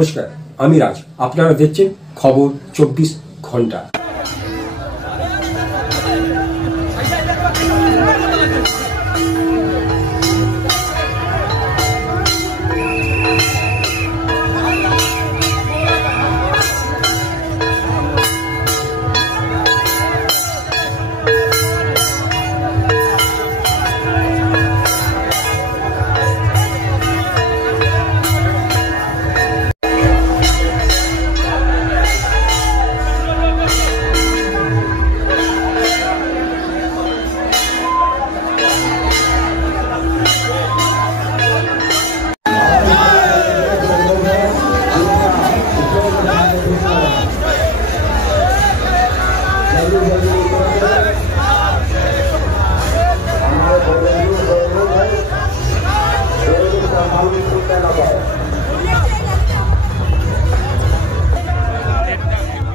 নমস্কার, আমি রাজ। আপনারা দেখছেন খবর 24 ঘন্টা।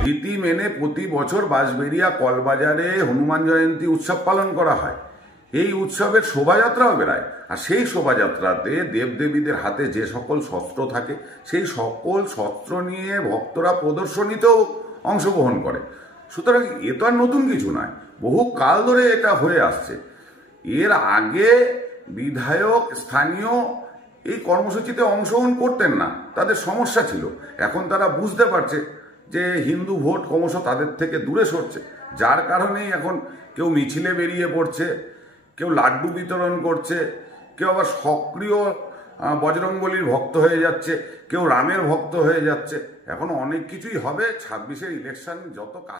রীতি মেনে প্রতি বছর বাঁশবেড়িয়া কলবাজারে হনুমান জয়ন্তী উৎসব পালন করা হয়। এই উৎসবের শোভাযাত্রাও বেড়ায়, আর সেই শোভাযাত্রাতে দেবদেবীদের হাতে যে সকল শস্ত্র থাকে সেই সকল শস্ত্র নিয়ে ভক্তরা প্রদর্শনীতেও অংশগ্রহণ করে। সুতরাং এ তো আর নতুন কিছু নয়, বহু কাল ধরে এটা হয়ে আসছে। এর আগে বিধায়ক স্থানীয় এই কর্মসূচিতে অংশগ্রহণ করতেন না, তাদের সমস্যা ছিল। এখন তারা বুঝতে পারছে যে হিন্দু ভোট ক্রমশ তাদের থেকে দূরে সরছে, যার কারণেই এখন কেউ মিছিলে বেরিয়ে পড়ছে, কেউ লাড্ডু বিতরণ করছে, কেউ আবার সক্রিয় বজরংবলীর ভক্ত হয়ে যাচ্ছে, কেউ রামের ভক্ত হয়ে যাচ্ছে। এখন অনেক কিছুই হবে 26-এর ইলেকশন যত কাজ।